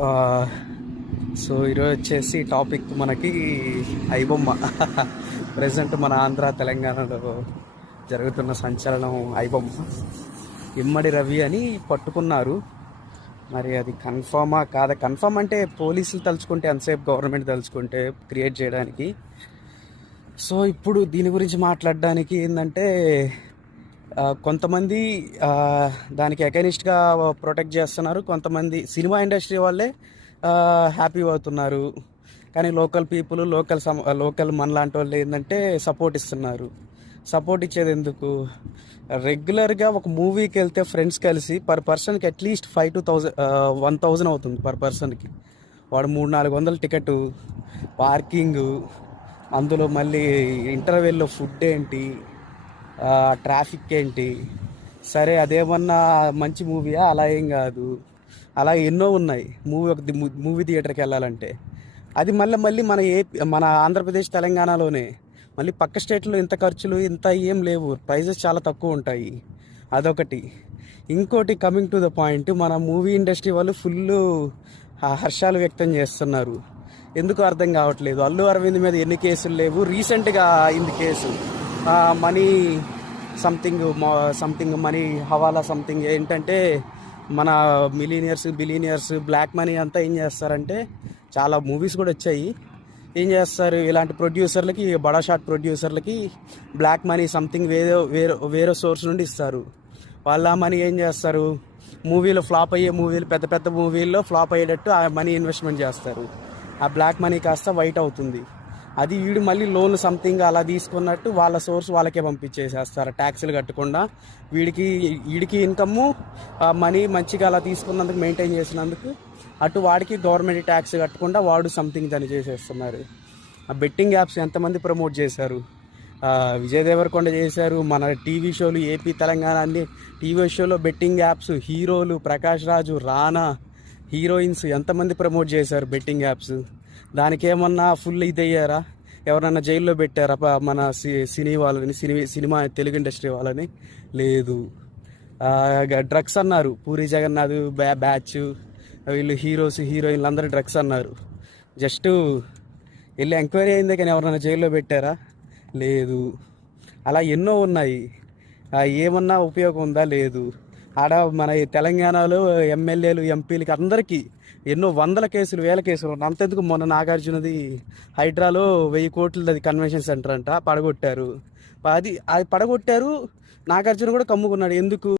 ఆ, సో ఈరోజు వచ్చేసి టాపిక్ మనకి ఐబొమ్మ. ప్రజెంట్ మన ఆంధ్ర తెలంగాణలో జరుగుతున్న సంచలనం ఐబొమ్మ. ఇమ్మడి రవి అని పట్టుకున్నారు. మరి అది కన్ఫామా కాదా? కన్ఫామ్ అంటే పోలీసులు తలుచుకుంటే ఎంతసేపు గవర్నమెంట్ తలుచుకుంటే క్రియేట్ చేయడానికి. సో ఇప్పుడు దీని గురించి మాట్లాడడానికి ఏంటంటే కొంతమంది ఆ, దానికి అగైనిస్ట్గా ప్రొటెక్ట్ చేస్తున్నారు. కొంతమంది సినిమా ఇండస్ట్రీ వాళ్ళే హ్యాపీ అవుతున్నారు. కానీ లోకల్ పీపుల్, లోకల్ మనలాంటి వాళ్ళు ఏంటంటే సపోర్ట్ ఇస్తున్నారు. సపోర్ట్ ఇచ్చేది ఎందుకు? రెగ్యులర్గా ఒక మూవీకి వెళ్తే ఫ్రెండ్స్ కలిసి పర్ పర్సన్కి అట్లీస్ట్ 1,000 అవుతుంది పర్ పర్సన్కి. వాడు 300-400 టికెట్, పార్కింగు, అందులో మళ్ళీ ఇంటర్వెల్లో ఫుడ్ ఏంటి, ట్రాఫిక్ ఏంటి. సరే అదేమన్నా మంచి మూవీయా? అలా ఏం కాదు. అలా ఎన్నో ఉన్నాయి. మూవీ థియేటర్కి వెళ్ళాలంటే అది మళ్ళీ మళ్ళీ మన ఆంధ్రప్రదేశ్ తెలంగాణలోనే. మళ్ళీ పక్క స్టేట్లో ఇంత ఖర్చులు ఇంత ఏం లేవు, ప్రైజెస్ చాలా తక్కువ ఉంటాయి. అదొకటి. ఇంకోటి, కమింగ్ టు ద పాయింట్, మన మూవీ ఇండస్ట్రీ వాళ్ళు ఫుల్ హర్షాలు వ్యక్తం చేస్తున్నారు. ఎందుకు అర్థం కావట్లేదు. అల్లు అరవింద్ మీద ఎన్ని కేసులు లేవు? రీసెంట్గా అయింది కేసు, మనీ సంథింగ్ మనీ హవాలా సంథింగ్. ఏంటంటే మన బిలీనియర్స్ బ్లాక్ మనీ అంతా ఏం చేస్తారంటే, చాలా మూవీస్ కూడా వచ్చాయి. ఏం చేస్తారు, ఇలాంటి ప్రొడ్యూసర్లకి, బడా షాట్ ప్రొడ్యూసర్లకి బ్లాక్ మనీ సంథింగ్ వేరే సోర్స్ నుండి ఇస్తారు. వాళ్ళ మనీ ఏం చేస్తారు, పెద్ద పెద్ద మూవీల్లో ఫ్లాప్ అయ్యేటట్టు ఆ మనీ ఇన్వెస్ట్మెంట్ చేస్తారు. ఆ బ్లాక్ మనీ కాస్త వైట్ అవుతుంది. అది వీడు మళ్ళీ లోన్ సంథింగ్ అలా తీసుకున్నట్టు వాళ్ళ సోర్స్ వాళ్ళకే పంపించేసేస్తారు, ట్యాక్సులు కట్టకుండా. వీడికి ఇన్కమ్, మనీ మంచిగా అలా తీసుకున్నందుకు, మెయింటైన్ చేసినందుకు, అటు వాడికి గవర్నమెంట్ ట్యాక్స్ కట్టకుండా వాడు సంథింగ్ దాన్ని చేసేస్తున్నారు. ఆ బెట్టింగ్ యాప్స్ ఎంతమంది ప్రమోట్ చేశారు? విజయ్ దేవరకొండ చేశారు. మన టీవీ షోలు, ఏపీ తెలంగాణ అన్ని టీవీ షోలో బెట్టింగ్ యాప్స్, హీరోలు ప్రకాష్ రాజు, రానా, హీరోయిన్స్ ఎంతమంది ప్రమోట్ చేశారు బెట్టింగ్ యాప్స్. దానికి ఏమన్నా ఫుల్ ఇదయ్యారా? ఎవరన్నా జైల్లో పెట్టారా మన సినీ వాళ్ళని, సినిమా తెలుగు ఇండస్ట్రీ వాళ్ళని? లేదు. డ్రగ్స్ అన్నారు, పూరి జగన్నాథ్ బ్యాచ్, వీళ్ళు హీరోయిన్లు అందరూ డ్రగ్స్ అన్నారు. జస్ట్ వెళ్ళి ఎంక్వైరీ అయిందే కానీ ఎవరన్నా జైల్లో పెట్టారా? లేదు. అలా ఎన్నో ఉన్నాయి. ఏమన్నా ఉపయోగం ఉందా? లేదు. ఆడ మన తెలంగాణలో ఎమ్మెల్యేలు, ఎంపీలకి అందరికీ ఎన్నో వందల కేసులు, వేల కేసులు. అంతెందుకు, మొన్న నాగార్జునది హైడ్రాలో 1,000 కోట్లది కన్వెన్షన్ సెంటర్ అంట పడగొట్టారు. అది పడగొట్టారు. నాగార్జున కూడా కమ్ముకున్నాడు. ఎందుకు?